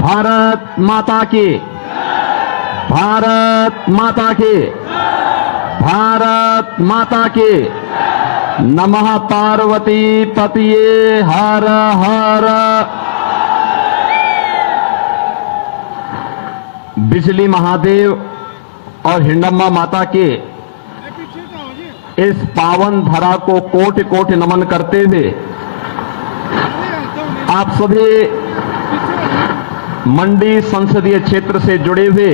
भारत माता की, भारत माता की, भारत माता की। नमः पार्वती पतिये हर हर। बिजली महादेव और हिंडम्बा माता के इस पावन धरा को कोटि कोटि नमन करते हुए आप सभी मंडी संसदीय क्षेत्र से जुड़े हुए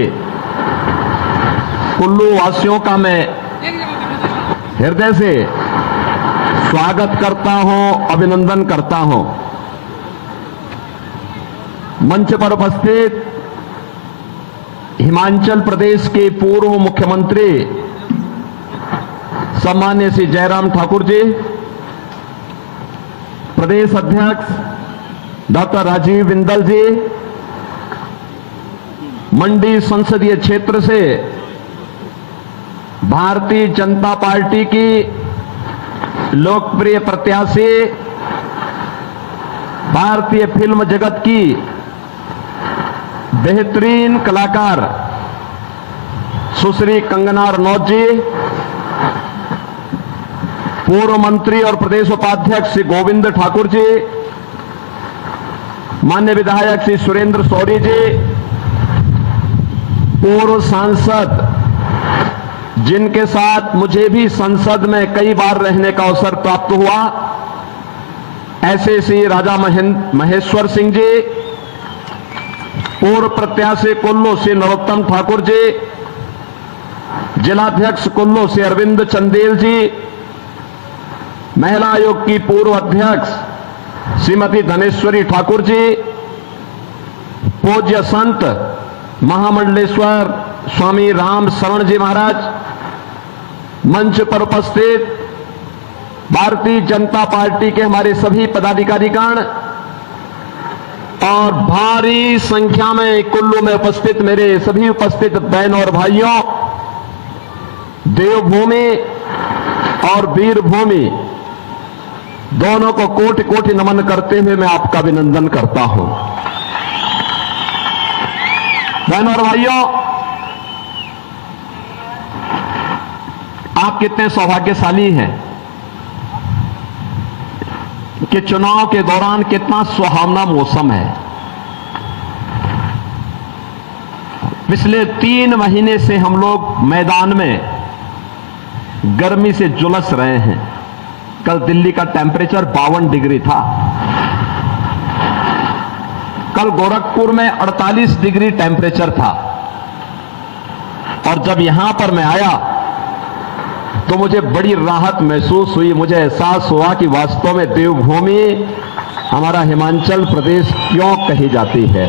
कुल्लू वासियों का मैं हृदय से स्वागत करता हूं, अभिनंदन करता हूं। मंच पर उपस्थित हिमाचल प्रदेश के पूर्व मुख्यमंत्री सम्मान्य श्री जयराम ठाकुर जी, प्रदेश अध्यक्ष डॉक्टर राजीव बिंदल जी, मंडी संसदीय क्षेत्र से भारतीय जनता पार्टी की लोकप्रिय प्रत्याशी, भारतीय फिल्म जगत की बेहतरीन कलाकार सुश्री कंगना रनौत जी, पूर्व मंत्री और प्रदेश उपाध्यक्ष श्री गोविंद ठाकुर जी, माननीय विधायक श्री सुरेंद्र सौरी जी, पूर्व सांसद जिनके साथ मुझे भी संसद में कई बार रहने का अवसर प्राप्त हुआ, ऐसे श्री राजा महेश्वर सिंह जी, पूर्व प्रत्याशी कुल्लू श्री नरोत्तम ठाकुर जी, जिलाध्यक्ष कुल्लू श्री अरविंद चंदेल जी, महिला आयोग की पूर्व अध्यक्ष श्रीमती धनेश्वरी ठाकुर जी, पूज्य संत महामंडलेश्वर स्वामी राम शरण जी महाराज, मंच पर उपस्थित भारतीय जनता पार्टी के हमारे सभी पदाधिकारीगण और भारी संख्या में कुल्लू में उपस्थित मेरे सभी उपस्थित बहनों और भाइयों, देवभूमि और वीरभूमि दोनों को कोटि कोटि नमन करते हुए मैं आपका अभिनंदन करता हूं। बहनों और भाइयों, आप कितने सौभाग्यशाली हैं कि चुनाव के दौरान कितना सुहावना मौसम है। पिछले 3 महीने से हम लोग मैदान में गर्मी से झुलस रहे हैं। कल दिल्ली का टेम्परेचर 52 डिग्री था, कल गोरखपुर में 48 डिग्री टेम्परेचर था, और जब यहां पर मैं आया तो मुझे बड़ी राहत महसूस हुई। मुझे एहसास हुआ कि वास्तव में देवभूमि हमारा हिमाचल प्रदेश क्यों कही जाती है।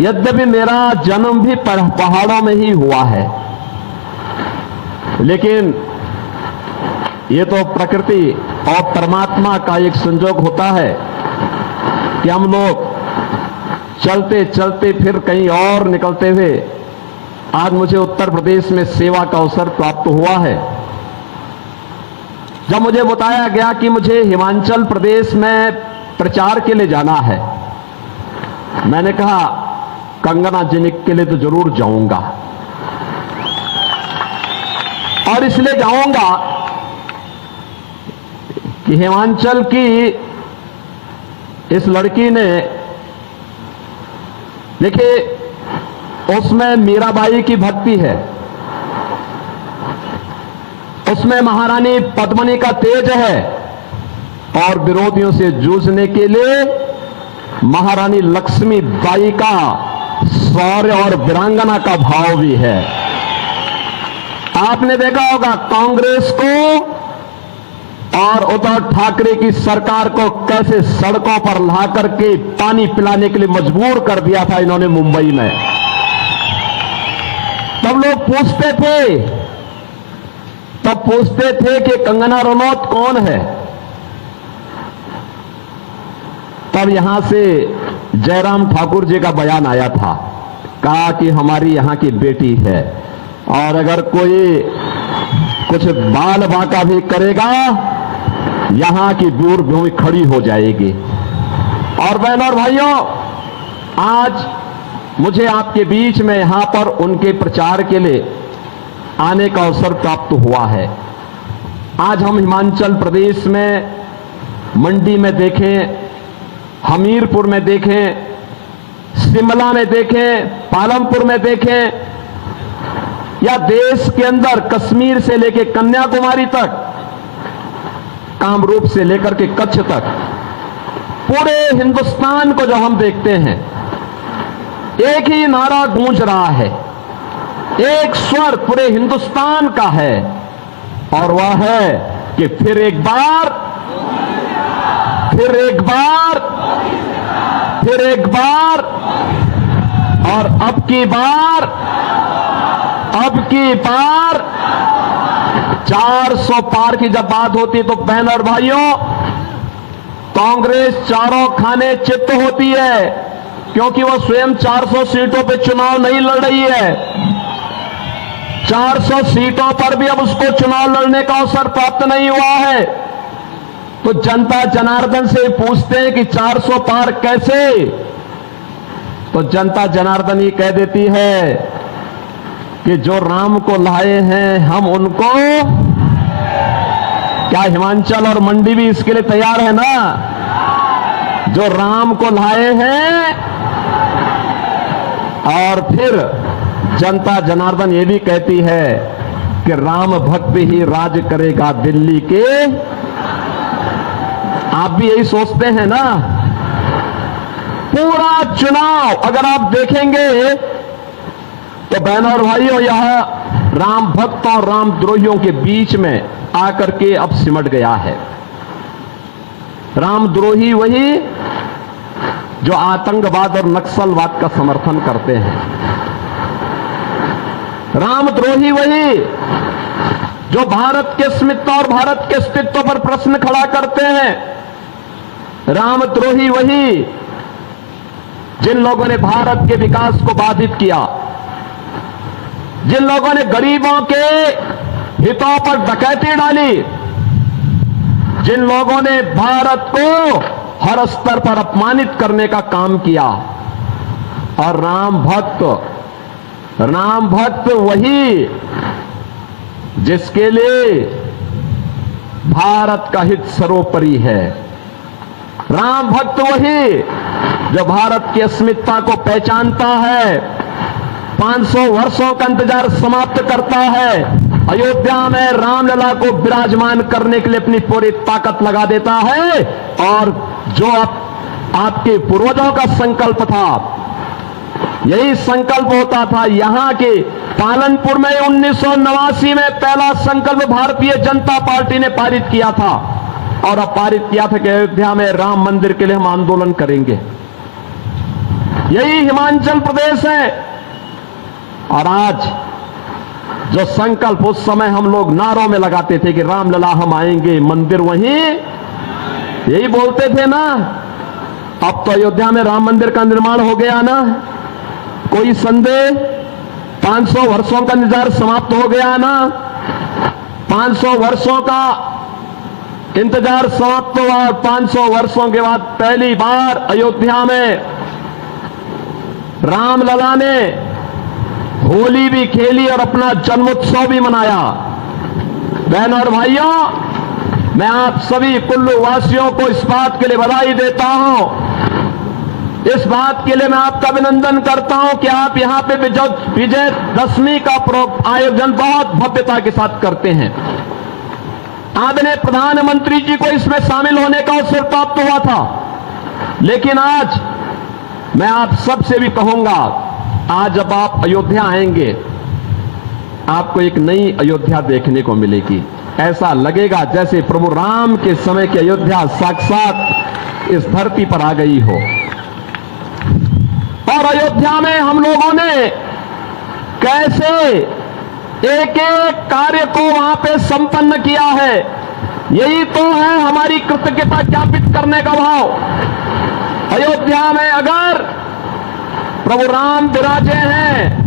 यद्यपि मेरा जन्म भी पहाड़ों में ही हुआ है, लेकिन ये तो प्रकृति और परमात्मा का एक संजोग होता है कि हम लोग चलते चलते फिर कहीं और निकलते हुए आज मुझे उत्तर प्रदेश में सेवा का अवसर प्राप्त हुआ है। जब मुझे बताया गया कि मुझे हिमाचल प्रदेश में प्रचार के लिए जाना है, मैंने कहा कंगना जी के लिए तो जरूर जाऊंगा, और इसलिए जाऊंगा कि हिमाचल की इस लड़की ने, देखिए, उसमें मीराबाई की भक्ति है, उसमें महारानी पद्मिनी का तेज है, और विरोधियों से जूझने के लिए महारानी लक्ष्मीबाई का शौर्य और वीरांगना का भाव भी है। आपने देखा होगा कांग्रेस को और उद्धव ठाकरे की सरकार को कैसे सड़कों पर ला करके पानी पिलाने के लिए मजबूर कर दिया था इन्होंने मुंबई में। तब लोग पूछते थे कि कंगना रनौत कौन है। तब यहां से जयराम ठाकुर जी का बयान आया था, कहा कि हमारी यहां की बेटी है, और अगर कोई कुछ बाल बांका भी करेगा यहां की दूर भूमि खड़ी हो जाएगी। और बहनों और भाइयों, आज मुझे आपके बीच में यहां पर उनके प्रचार के लिए आने का अवसर प्राप्त हुआ है। आज हम हिमाचल प्रदेश में मंडी में देखें, हमीरपुर में देखें, शिमला में देखें, पालमपुर में देखें, या देश के अंदर कश्मीर से लेकर कन्याकुमारी तक, कामरूप से लेकर के कच्छ तक, पूरे हिंदुस्तान को जो हम देखते हैं, एक ही नारा गूंज रहा है, एक स्वर पूरे हिंदुस्तान का है, और वह है कि फिर एक बार, फिर एक बार, फिर एक बार, और अब की बार 400 पार की जब बात होती है तो बहन और भाइयों, कांग्रेस चारों खाने चित्त होती है, क्योंकि वो स्वयं 400 सीटों पे चुनाव नहीं लड़ रही है। 400 सीटों पर भी अब उसको चुनाव लड़ने का अवसर प्राप्त नहीं हुआ है। तो जनता जनार्दन से पूछते हैं कि 400 पार कैसे? तो जनता जनार्दन ही कह देती है कि जो राम को लाए हैं हम उनको, क्या हिमाचल और मंडी भी इसके लिए तैयार है ना? जो राम को लाए हैं, और फिर जनता जनार्दन ये भी कहती है कि राम भक्त ही राज करेगा दिल्ली के। आप भी यही सोचते हैं ना? पूरा चुनाव अगर आप देखेंगे तो बहनों और भाइयों, यह राम भक्तों और राम द्रोहियों के बीच में आकर के अब सिमट गया है। राम द्रोही वही जो आतंकवाद और नक्सलवाद का समर्थन करते हैं। राम द्रोही वही जो भारत के अस्मिता और भारत के अस्तित्व पर प्रश्न खड़ा करते हैं। राम द्रोही वही जिन लोगों ने भारत के विकास को बाधित किया, जिन लोगों ने गरीबों के हितों पर डकैती डाली, जिन लोगों ने भारत को हर स्तर पर अपमानित करने का काम किया। और राम भक्त वही जिसके लिए भारत का हित सर्वोपरि है। राम भक्त वही जो भारत की अस्मिता को पहचानता है, 500 वर्षों का इंतजार समाप्त करता है, अयोध्या में रामलला को विराजमान करने के लिए अपनी पूरी ताकत लगा देता है। और जो आपके पूर्वजों का संकल्प था, यही संकल्प होता था। यहां के पालनपुर में 1989 में पहला संकल्प भारतीय जनता पार्टी ने पारित किया था, और अब पारित किया था कि अयोध्या में राम मंदिर के लिए हम आंदोलन करेंगे। यही हिमाचल प्रदेश है। और आज जो संकल्प उस समय हम लोग नारों में लगाते थे कि रामलला हम आएंगे, मंदिर वहीं, यही बोलते थे ना। अब तो अयोध्या में राम मंदिर का निर्माण हो गया ना, कोई संदेह? 500 वर्षों का इंतजार समाप्त हो गया ना। 500 वर्षों का इंतजार समाप्त हुआ, और 500 वर्षों के बाद पहली बार अयोध्या में रामलला ने होली भी खेली और अपना जन्मोत्सव भी मनाया। बहनों और भाइयों, मैं आप सभी कुल्लू वासियों को इस बात के लिए बधाई देता हूं। इस बात के लिए मैं आपका अभिनंदन करता हूं कि आप यहां पे विजयदशमी का आयोजन बहुत भव्यता के साथ करते हैं। आदरणीय प्रधानमंत्री जी को इसमें शामिल होने का अवसर प्राप्त हुआ था, लेकिन आज मैं आप सबसे भी कहूंगा, आज जब आप अयोध्या आएंगे, आपको एक नई अयोध्या देखने को मिलेगी। ऐसा लगेगा जैसे प्रभु राम के समय की अयोध्या साक्षात इस धरती पर आ गई हो। और अयोध्या में हम लोगों ने कैसे एक एक कार्य को वहां पे संपन्न किया है, यही तो है हमारी कृतज्ञता ज्ञापित करने का भाव। अयोध्या में अगर प्रभु राम विराजे हैं,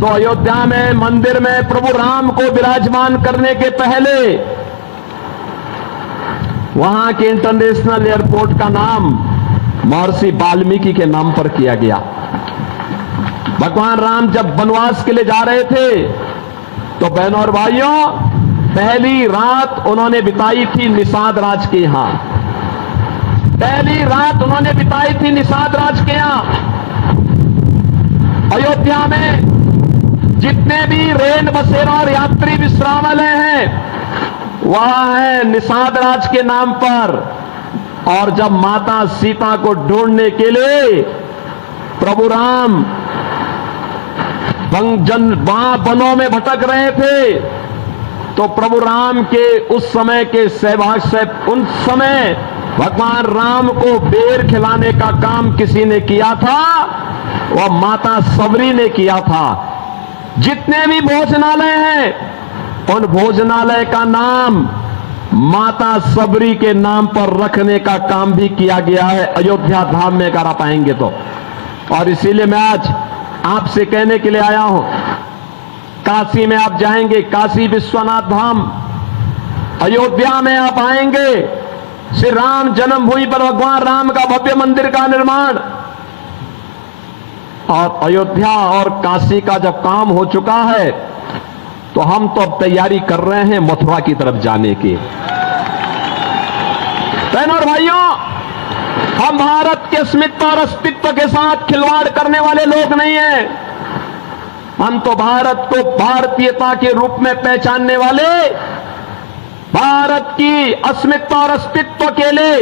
तो अयोध्या में मंदिर में प्रभु राम को विराजमान करने के पहले वहां के इंटरनेशनल एयरपोर्ट का नाम महर्षि वाल्मीकि के नाम पर किया गया। भगवान राम जब वनवास के लिए जा रहे थे तो बहनों और भाइयों, पहली रात उन्होंने बिताई थी निषाद राज के यहां। पहली रात उन्होंने बिताई थी निषाद राज के यहां। अयोध्या में जितने भी रेल बसेरा और यात्री विश्रामालय हैं वह है निषाद राज के नाम पर। और जब माता सीता को ढूंढने के लिए प्रभु राम वहां वनों में भटक रहे थे तो प्रभु राम के उस समय के सहभाग से उन समय भगवान राम को बेर खिलाने का काम किसी ने किया था, वह माता सबरी ने किया था। जितने भी भोजनालय हैं उन भोजनालय का नाम माता सबरी के नाम पर रखने का काम भी किया गया है अयोध्या धाम में, अगर आप आएंगे तो। और इसीलिए मैं आज आपसे कहने के लिए आया हूं, काशी में आप जाएंगे, काशी विश्वनाथ धाम, अयोध्या में आप आएंगे, श्री राम जन्मभूमि पर भगवान राम का भव्य मंदिर का निर्माण, और अयोध्या और काशी का जब काम हो चुका है तो हम तो अब तैयारी कर रहे हैं मथुरा की तरफ जाने की। बहनों और भाइयों, हम भारत के अस्मिता और अस्तित्व के साथ खिलवाड़ करने वाले लोग नहीं हैं। हम तो भारत को भारतीयता के रूप में पहचानने वाले, भारत की अस्मिता और अस्तित्व के लिए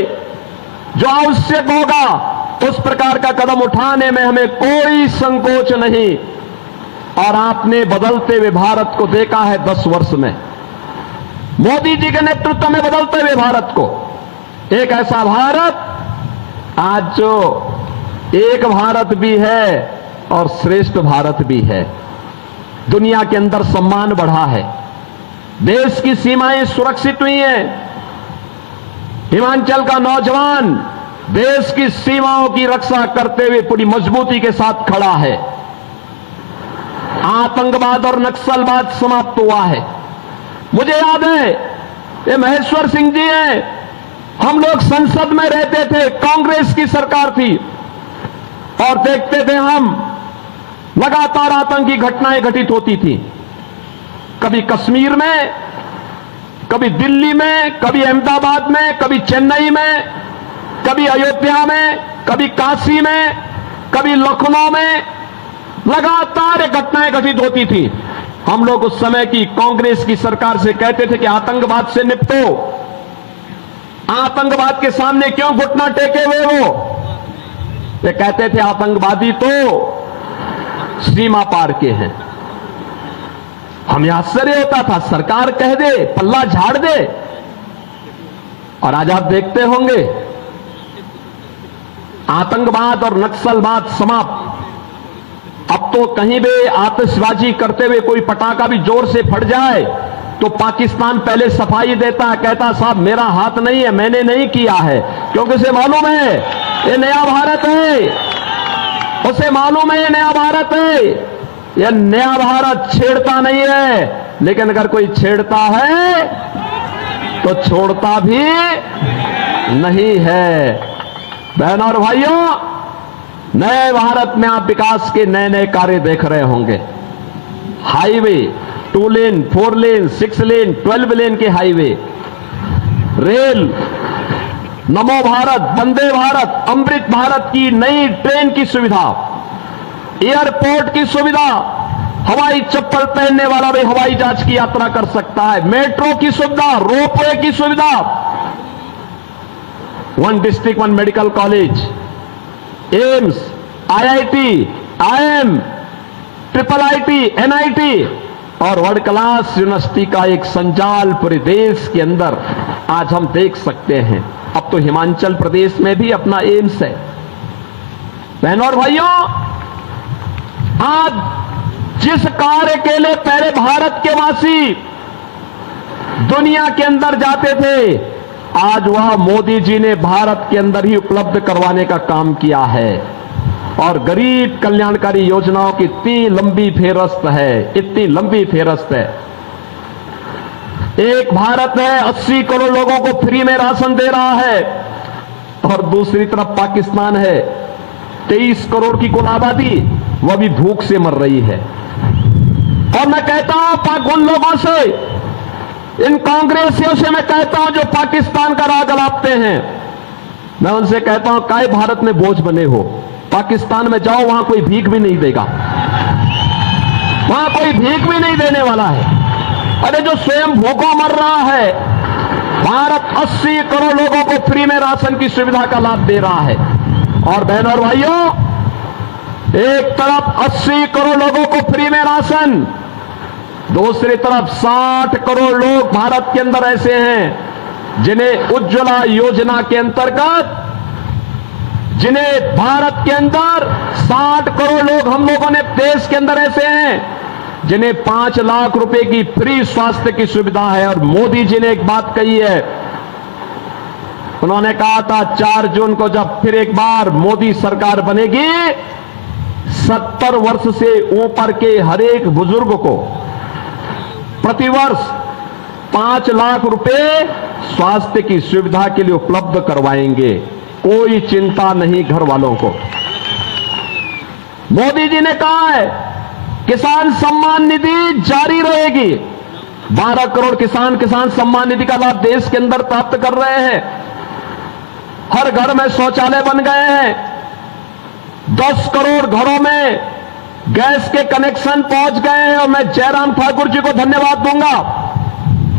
जो आवश्यक होगा उस प्रकार का कदम उठाने में हमें कोई संकोच नहीं। और आपने बदलते हुए भारत को देखा है 10 वर्ष में, मोदी जी के नेतृत्व में बदलते हुए भारत को, एक ऐसा भारत आज जो एक भारत भी है और श्रेष्ठ भारत भी है। दुनिया के अंदर सम्मान बढ़ा है, देश की सीमाएं सुरक्षित हुई हैं। हिमाचल का नौजवान देश की सीमाओं की रक्षा करते हुए पूरी मजबूती के साथ खड़ा है। आतंकवाद और नक्सलवाद समाप्त हुआ है। मुझे याद है, ये महेश्वर सिंह जी हैं, हम लोग संसद में रहते थे, कांग्रेस की सरकार थी, और देखते थे हम लगातार आतंकी घटनाएं घटित होती थी। कभी कश्मीर में, कभी दिल्ली में, कभी अहमदाबाद में, कभी चेन्नई में, कभी अयोध्या में, कभी काशी में, कभी लखनऊ में, लगातार घटनाएं घटित होती थी। हम लोग उस समय की कांग्रेस की सरकार से कहते थे कि आतंकवाद से निपटो, आतंकवाद के सामने क्यों घुटना टेके हुए हो। वे कहते थे आतंकवादी तो सीमा पार के हैं। हमें आश्चर्य होता था, सरकार कह दे, पल्ला झाड़ दे। और आज आप देखते होंगे आतंकवाद और नक्सलवाद समाप्त। अब तो कहीं भी आतिशबाजी करते हुए कोई पटाखा भी जोर से फट जाए तो पाकिस्तान पहले सफाई देता है, कहता साहब मेरा हाथ नहीं है, मैंने नहीं किया है, क्योंकि उसे मालूम है ये नया भारत है, उसे मालूम है ये नया भारत है, यह नया भारत छेड़ता नहीं है। लेकिन अगर कोई छेड़ता है तो छोड़ता भी नहीं है। बहनों और भाइयों, नए भारत में आप विकास के नए नए कार्य देख रहे होंगे। हाईवे 2 लेन, 4 लेन, 6 लेन, 12 लेन के हाईवे, रेल, नमो भारत, वंदे भारत, अमृत भारत की नई ट्रेन की सुविधा, एयरपोर्ट की सुविधा, हवाई चप्पल पहनने वाला भी हवाई जहाज की यात्रा कर सकता है, मेट्रो की सुविधा, रोपवे की सुविधा, 1 district 1 medical college, AIIMS, IIT, IIM, IIIT, NIT और वर्ल्ड क्लास यूनिवर्सिटी का एक संजाल पूरे देश के अंदर आज हम देख सकते हैं। अब तो हिमाचल प्रदेश में भी अपना एम्स है। बहनों और भाइयों, आज जिस कार्य के लिए पहले भारत के वासी दुनिया के अंदर जाते थे, आज वह मोदी जी ने भारत के अंदर ही उपलब्ध करवाने का काम किया है। और गरीब कल्याणकारी योजनाओं की इतनी लंबी फेहरिस्त है, इतनी लंबी फेहरिस्त है। एक भारत है, 80 करोड़ लोगों को फ्री में राशन दे रहा है। और दूसरी तरफ पाकिस्तान है, 23 करोड़ की कुल आबादी, वह भी भूख से मर रही है। और मैं कहता हूं उन लोगों से, इन कांग्रेसियों से मैं कहता हूं जो पाकिस्तान का राग अलापते हैं, मैं उनसे कहता हूं काय भारत में बोझ बने हो? पाकिस्तान में जाओ, वहां कोई भीख भी नहीं देगा, वहां कोई भीख भी नहीं देने वाला है। अरे जो स्वयं भूखों मर रहा है, भारत 80 करोड़ लोगों को फ्री में राशन की सुविधा का लाभ दे रहा है। और बहनों और भाइयों, एक तरफ 80 करोड़ लोगों को फ्री में राशन, दूसरी तरफ 60 करोड़ लोग भारत के अंदर ऐसे हैं जिन्हें उज्ज्वला योजना के अंतर्गत, जिन्हें भारत के अंदर 60 करोड़ लोग हम लोगों ने देश के अंदर ऐसे हैं जिन्हें 5 लाख रुपए की फ्री स्वास्थ्य की सुविधा है। और मोदी जी ने एक बात कही है, उन्होंने कहा था 4 जून को जब फिर एक बार मोदी सरकार बनेगी, 70 वर्ष से ऊपर के हर एक बुजुर्ग को प्रतिवर्ष 5 लाख रुपए स्वास्थ्य की सुविधा के लिए उपलब्ध करवाएंगे। कोई चिंता नहीं घर वालों को। मोदी जी ने कहा है किसान सम्मान निधि जारी रहेगी। 12 करोड़ किसान सम्मान निधि का लाभ देश के अंदर प्राप्त कर रहे हैं। हर घर में शौचालय बन गए हैं। 10 करोड़ घरों में गैस के कनेक्शन पहुंच गए हैं। और मैं जयराम ठाकुर जी को धन्यवाद दूंगा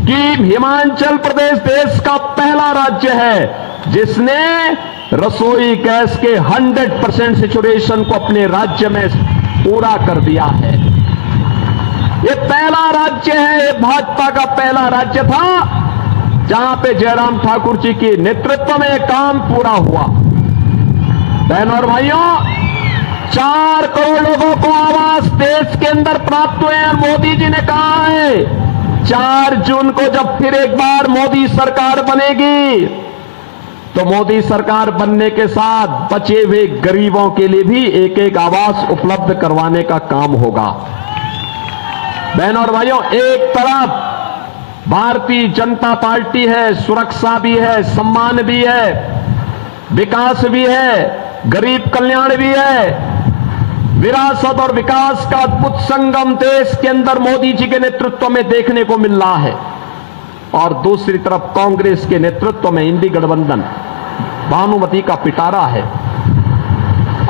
कि हिमाचल प्रदेश देश का पहला राज्य है जिसने रसोई गैस के 100% सैचुरेशन को अपने राज्य में पूरा कर दिया है। ये पहला राज्य है, ये भाजपा का पहला राज्य था जहां पे जयराम ठाकुर जी के नेतृत्व में काम पूरा हुआ। बहनों और भाइयों, 4 करोड़ लोगों को आवास देश के अंदर प्राप्त हुए हैं। मोदी जी ने कहा है 4 जून को जब फिर एक बार मोदी सरकार बनेगी तो मोदी सरकार बनने के साथ बचे हुए गरीबों के लिए भी एक एक आवास उपलब्ध करवाने का काम होगा। बहनों और भाइयों, एक तरफ भारतीय जनता पार्टी है, सुरक्षा भी है, सम्मान भी है, विकास भी है, गरीब कल्याण भी है, विरासत और विकास का अद्भुत संगम देश के अंदर मोदी जी के नेतृत्व में देखने को मिल रहा है। और दूसरी तरफ कांग्रेस के नेतृत्व में इंडी गठबंधन भानुमति का पिटारा है।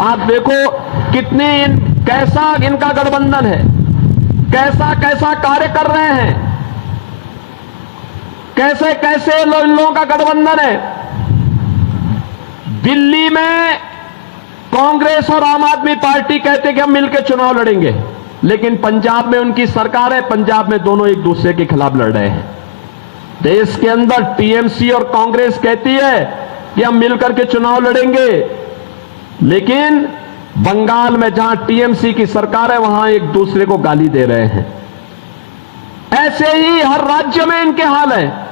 आप देखो कितनी कैसा इनका गठबंधन है, कैसा कैसा कार्य कर रहे हैं, कैसे कैसे इन लोगों का गठबंधन है। दिल्ली में कांग्रेस और आम आदमी पार्टी कहते कि हम मिलकर चुनाव लड़ेंगे, लेकिन पंजाब में उनकी सरकार है, पंजाब में दोनों एक दूसरे के खिलाफ लड़ रहे हैं। देश के अंदर टीएमसी और कांग्रेस कहती है कि हम मिलकर के चुनाव लड़ेंगे, लेकिन बंगाल में जहां टीएमसी की सरकार है वहां एक दूसरे को गाली दे रहे हैं। ऐसे ही हर राज्य में इनके हाल है।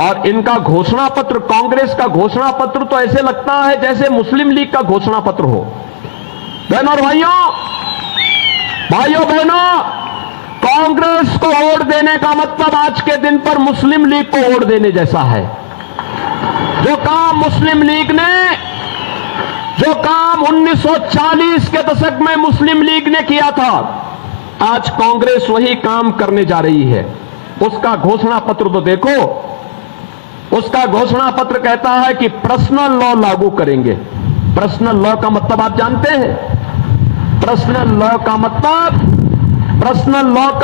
और इनका घोषणा पत्र, कांग्रेस का घोषणा पत्र तो ऐसे लगता है जैसे मुस्लिम लीग का घोषणा पत्र हो। बहनों और भाइयों बहनों, कांग्रेस को वोट देने का मतलब आज के दिन पर मुस्लिम लीग को वोट देने जैसा है। जो काम मुस्लिम लीग ने, जो काम 1940 के दशक में मुस्लिम लीग ने किया था, आज कांग्रेस वही काम करने जा रही है। उसका घोषणा पत्र तो देखो, उसका घोषणा पत्र कहता है कि पर्सनल लॉ लागू करेंगे। पर्सनल लॉ का मतलब आप जानते हैं? पर्सनल लॉ का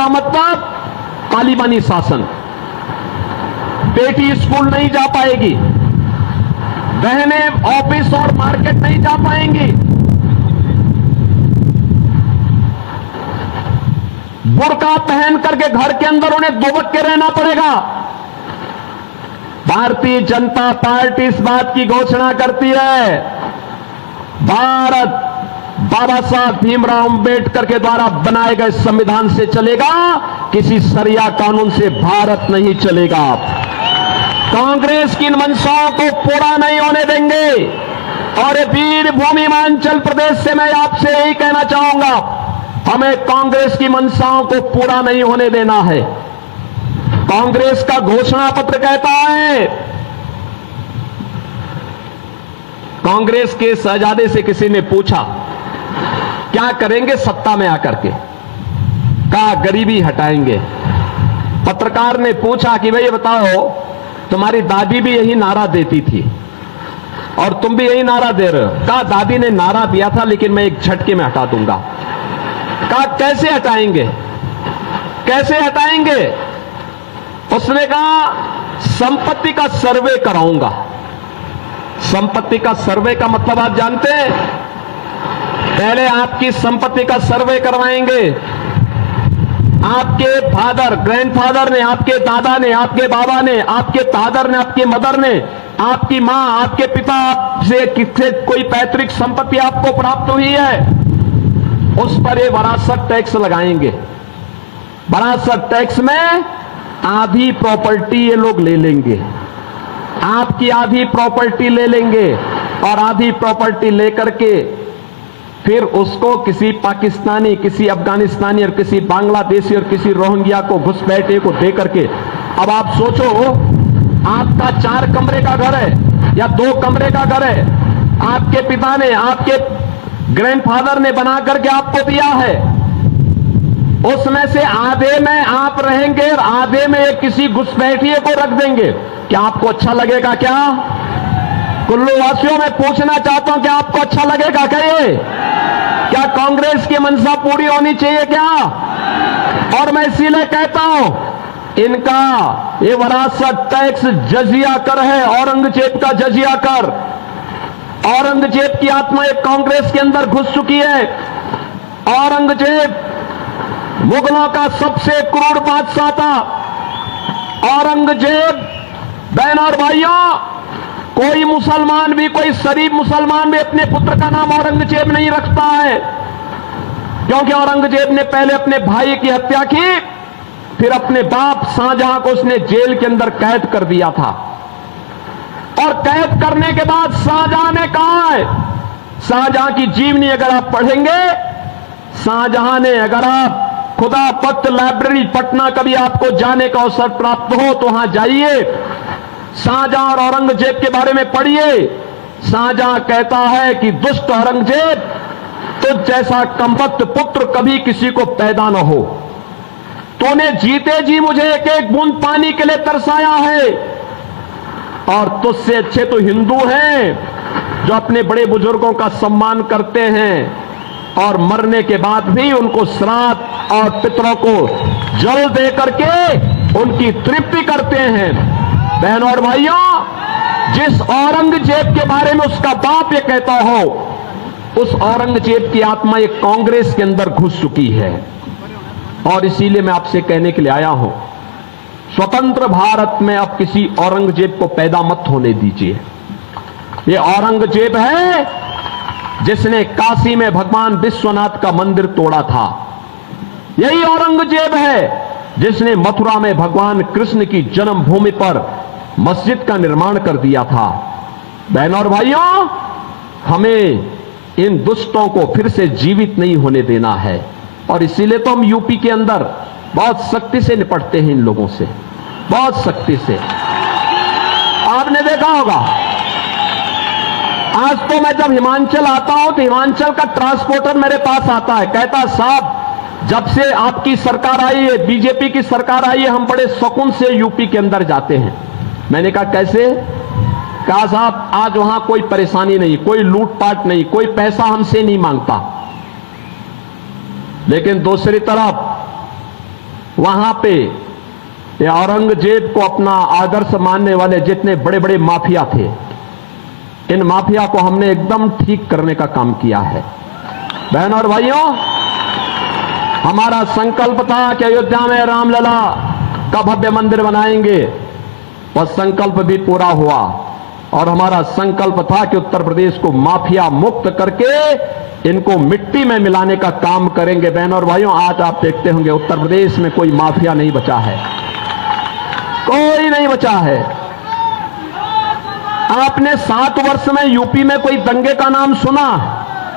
मतलब तालिबानी शासन। बेटी स्कूल नहीं जा पाएगी, बहनें ऑफिस और मार्केट नहीं जा पाएंगी, बुर्का पहन करके घर के अंदर उन्हें दुबक के रहना पड़ेगा। भारतीय जनता पार्टी इस बात की घोषणा करती है, भारत बाबा साहब भीमराव अंबेडकर के द्वारा बनाए गए संविधान से चलेगा, किसी शरिया कानून से भारत नहीं चलेगा। कांग्रेस की इन मंशाओं को पूरा नहीं होने देंगे। और वीर भूमि हिमाचल प्रदेश से मैं आपसे यही कहना चाहूंगा, हमें कांग्रेस की मंशाओं को पूरा नहीं होने देना है। कांग्रेस का घोषणा पत्र कहता है कांग्रेस के शहजादे से किसी ने पूछा क्या करेंगे सत्ता में आकर के, कहा गरीबी हटाएंगे। पत्रकार ने पूछा कि भाई बताओ तुम्हारी दादी भी यही नारा देती थी और तुम भी यही नारा दे रहे हो। कहा दादी ने नारा दिया था लेकिन मैं एक झटके में हटा दूंगा। कहा कैसे हटाएंगे, कैसे हटाएंगे? उसने कहा संपत्ति का सर्वे कराऊंगा। संपत्ति का सर्वे का मतलब आप जानते हैं? पहले आपकी संपत्ति का सर्वे करवाएंगे। आपके फादर, ग्रैंडफादर ने, आपके दादा ने, आपके बाबा ने, आपके फादर ने, आपकी मदर ने, आपकी मां, आपके पिता से किससे कोई पैतृक संपत्ति आपको प्राप्त हुई है, उस पर ये वरासत टैक्स लगाएंगे। वरासत टैक्स में आधी प्रॉपर्टी ये लोग ले लेंगे, आपकी आधी प्रॉपर्टी ले लेंगे और आधी प्रॉपर्टी लेकर के फिर उसको किसी पाकिस्तानी, किसी अफगानिस्तानी और किसी बांग्लादेशी और किसी रोहिंग्या को, घुसपैठे को दे करके। अब आप सोचो, आपका 4 कमरे का घर है या 2 कमरे का घर है, आपके पिता ने, आपके ग्रैंडफादर ने बना करके आपको दिया है, उसमें से आधे में आप रहेंगे और आधे में एक किसी घुसपैठिए को रख देंगे। क्या आपको अच्छा लगेगा? क्या कुल्लू वासियों में पूछना चाहता हूं, क्या आपको अच्छा लगेगा? कहिए, क्या कांग्रेस की मंशा पूरी होनी चाहिए क्या? और मैं इसीलिए कहता हूं, इनका ये वरासत टैक्स जजिया कर है, औरंगजेब का जजिया कर। औरंगजेब की आत्मा एक कांग्रेस के अंदर घुस चुकी है। औरंगजेब मुगलों का सबसे क्रूर बादशाह था। औरंगजेब, बहन और भाइयों, कोई मुसलमान भी, कोई शरीफ मुसलमान भी अपने पुत्र का नाम औरंगजेब नहीं रखता है, क्योंकि औरंगजेब ने पहले अपने भाई की हत्या की, फिर अपने बाप शाहजहां को उसने जेल के अंदर कैद कर दिया था। और कैद करने के बाद शाहजहां ने कहा है, शाहजहां की जीवनी अगर आप पढ़ेंगे, शाहजहां ने, अगर आप खुदा पख्त लाइब्रेरी पटना कभी आपको जाने का अवसर प्राप्त हो तो वहां जाइए, शाहजहां और औरंगजेब के बारे में पढ़िए। शाहजहां कहता है कि दुष्ट औरंगजेब, तुझ जैसा कमबख्त पुत्र कभी किसी को पैदा न हो। तूने जीते जी मुझे एक एक बूंद पानी के लिए तरसाया है, और तुझसे अच्छे तो हिंदू हैं जो अपने बड़े बुजुर्गों का सम्मान करते हैं और मरने के बाद भी उनको श्राद्ध और पितरों को जल दे करके उनकी तृप्ति करते हैं। बहनों और भाइयों, जिस औरंगजेब के बारे में उसका बाप ये कहता हो, उस औरंगजेब की आत्मा एक कांग्रेस के अंदर घुस चुकी है। और इसीलिए मैं आपसे कहने के लिए आया हूं, स्वतंत्र भारत में अब किसी औरंगजेब को पैदा मत होने दीजिए। ये औरंगजेब है जिसने काशी में भगवान विश्वनाथ का मंदिर तोड़ा था। यही औरंगजेब है जिसने मथुरा में भगवान कृष्ण की जन्मभूमि पर मस्जिद का निर्माण कर दिया था। बहनों और भाइयों, हमें इन दुष्टों को फिर से जीवित नहीं होने देना है, और इसीलिए तो हम यूपी के अंदर बहुत सख्ती से निपटते हैं इन लोगों से, बहुत सख्ती से। आपने देखा होगा, आज तो मैं जब हिमाचल आता हूं तो हिमाचल का ट्रांसपोर्टर मेरे पास आता है, कहता साहब जब से आपकी सरकार आई है, बीजेपी की सरकार आई है, हम बड़े सुकून से यूपी के अंदर जाते हैं। मैंने कहा कैसे? कहा साहब आज वहां कोई परेशानी नहीं, कोई लूटपाट नहीं, कोई पैसा हमसे नहीं मांगता। लेकिन दूसरी तरफ वहां पे ये औरंगजेब को अपना आदर्श मानने वाले जितने बड़े बड़े माफिया थे, इन माफिया को हमने एकदम ठीक करने का काम किया है। बहनों और भाइयों, हमारा संकल्प था कि अयोध्या में रामलला का भव्य मंदिर बनाएंगे, वह संकल्प भी पूरा हुआ। और हमारा संकल्प था कि उत्तर प्रदेश को माफिया मुक्त करके इनको मिट्टी में मिलाने का काम करेंगे। बहनों और भाइयों, आज आप देखते होंगे उत्तर प्रदेश में कोई माफिया नहीं बचा है, कोई नहीं बचा है। आपने 7 वर्ष में यूपी में कोई दंगे का नाम सुना?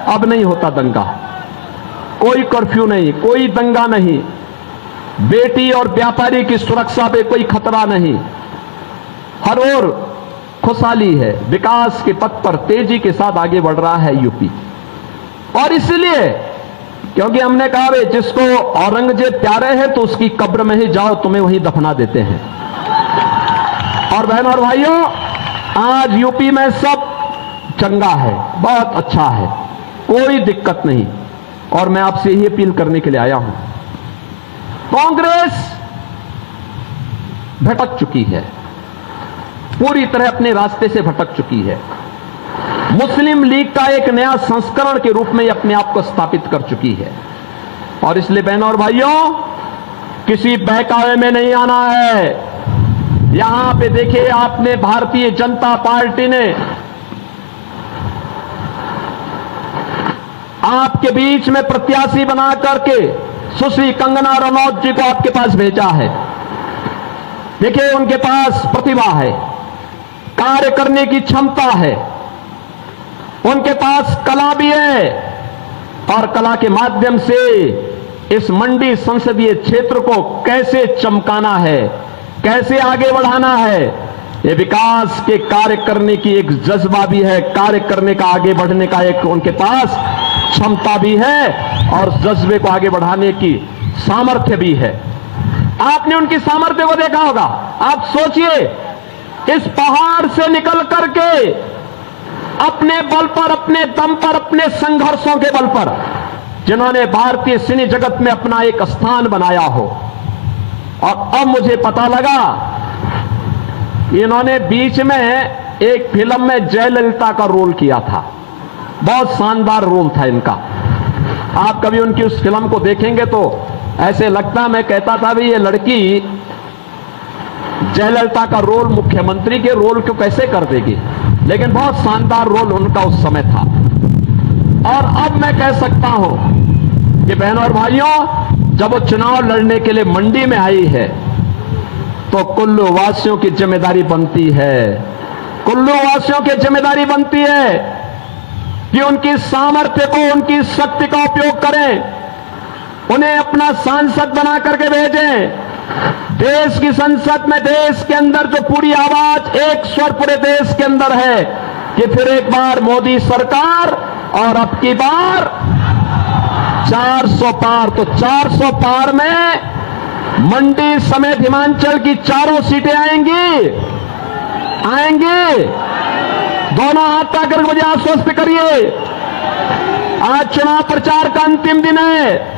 अब नहीं होता दंगा, कोई कर्फ्यू नहीं, कोई दंगा नहीं, बेटी और व्यापारी की सुरक्षा पे कोई खतरा नहीं। हर ओर खुशहाली है, विकास के पथ पर तेजी के साथ आगे बढ़ रहा है यूपी। और इसलिए क्योंकि हमने कहा भाई जिसको औरंगजेब प्यारे है तो उसकी कब्र में ही जाओ, तुम्हें वहीं दफना देते हैं। और बहनों और भाइयों, आज यूपी में सब चंगा है, बहुत अच्छा है, कोई दिक्कत नहीं। और मैं आपसे यही अपील करने के लिए आया हूं, कांग्रेस भटक चुकी है, पूरी तरह अपने रास्ते से भटक चुकी है। मुस्लिम लीग का एक नया संस्करण के रूप में अपने आप को स्थापित कर चुकी है। और इसलिए बहनों और भाइयों, किसी बहकावे में नहीं आना है। यहां पे देखिए, आपने भारतीय जनता पार्टी ने आपके बीच में प्रत्याशी बना करके सुश्री कंगना रनौत जी को आपके पास भेजा है। देखिए, उनके पास प्रतिभा है, कार्य करने की क्षमता है, उनके पास कला भी है, और कला के माध्यम से इस मंडी संसदीय क्षेत्र को कैसे चमकाना है, कैसे आगे बढ़ाना है, ये विकास के कार्य करने की एक जज्बा भी है, कार्य करने का, आगे बढ़ने का एक उनके पास क्षमता भी है, और जज्बे को आगे बढ़ाने की सामर्थ्य भी है। आपने उनकी सामर्थ्य को देखा होगा। आप सोचिए, इस पहाड़ से निकल करके अपने बल पर, अपने दम पर, अपने संघर्षों के बल पर जिन्होंने भारतीय सिने जगत में अपना एक स्थान बनाया हो। और अब मुझे पता लगा, इन्होंने बीच में एक फिल्म में जयललिता का रोल किया था, बहुत शानदार रोल था इनका। आप कभी उनकी उस फिल्म को देखेंगे तो ऐसे लगता, मैं कहता था भी ये लड़की जयललिता का रोल, मुख्यमंत्री के रोल को कैसे कर देगी, लेकिन बहुत शानदार रोल उनका उस समय था। और अब मैं कह सकता हूं कि बहनों और भाइयों, जब वो चुनाव लड़ने के लिए मंडी में आई है तो कुल्लू वासियों की जिम्मेदारी बनती है, कुल्लू वासियों की जिम्मेदारी बनती है कि उनकी सामर्थ्य को, उनकी शक्ति का उपयोग करें, उन्हें अपना सांसद बना करके भेजें। देश की संसद में, देश के अंदर जो पूरी आवाज, एक स्वर पूरे देश के अंदर है कि फिर एक बार मोदी सरकार, और अब की बार 400 पार। तो 400 पार में मंडी समेत हिमाचल की चारों सीटें आएंगी, आएंगी। दोनों हाथ आकर मुझे आश्वस्त करिए। आज चुनाव प्रचार का अंतिम दिन है,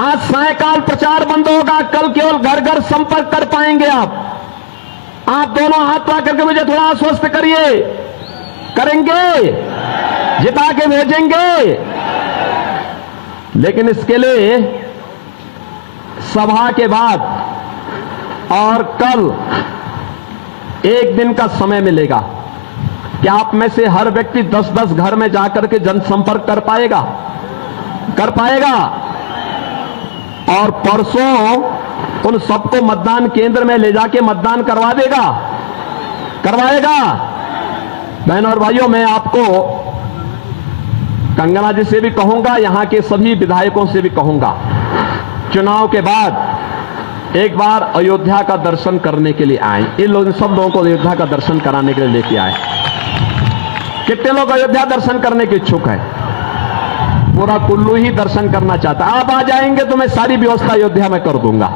आज सायकाल प्रचार बंद होगा, कल केवल घर घर संपर्क कर पाएंगे आप दोनों हाथ ला करके मुझे थोड़ा आश्वस्त करिए, करेंगे, जिता के भेजेंगे। लेकिन इसके लिए सभा के बाद और कल एक दिन का समय मिलेगा। क्या आप में से हर व्यक्ति 10-10 घर में जाकर के जनसंपर्क कर पाएगा? कर पाएगा? और परसों उन सबको मतदान केंद्र में ले जाके मतदान करवा देगा, करवाएगा? बहनों और भाइयों, मैं आपको कंगना जी से भी कहूंगा, यहां के सभी विधायकों से भी कहूंगा, चुनाव के बाद एक बार अयोध्या का दर्शन करने के लिए आए। इन लोग, सब लोगों को अयोध्या का दर्शन कराने के लिए लेके आए। कितने लोग अयोध्या दर्शन करने के इच्छुक है? पूरा कुल्लू ही दर्शन करना चाहता है। आप आ जाएंगे तो मैं सारी व्यवस्था अयोध्या में कर दूंगा।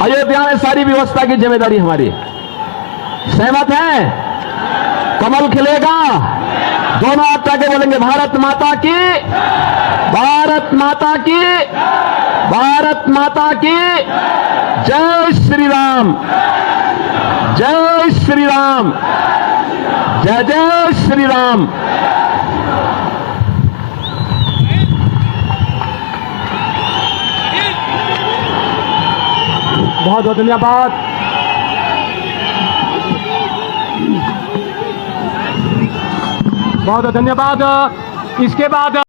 अयोध्या में सारी व्यवस्था की जिम्मेदारी हमारी। सहमत है? कमल खिलेगा, दोनों हाथ आगे बोलेंगे भारत माता की, भारत माता की, भारत माता की जय श्री राम, जय श्री राम, जय जय श्री राम। बहुत बहुत धन्यवाद। बहुत धन्यवाद। इसके बाद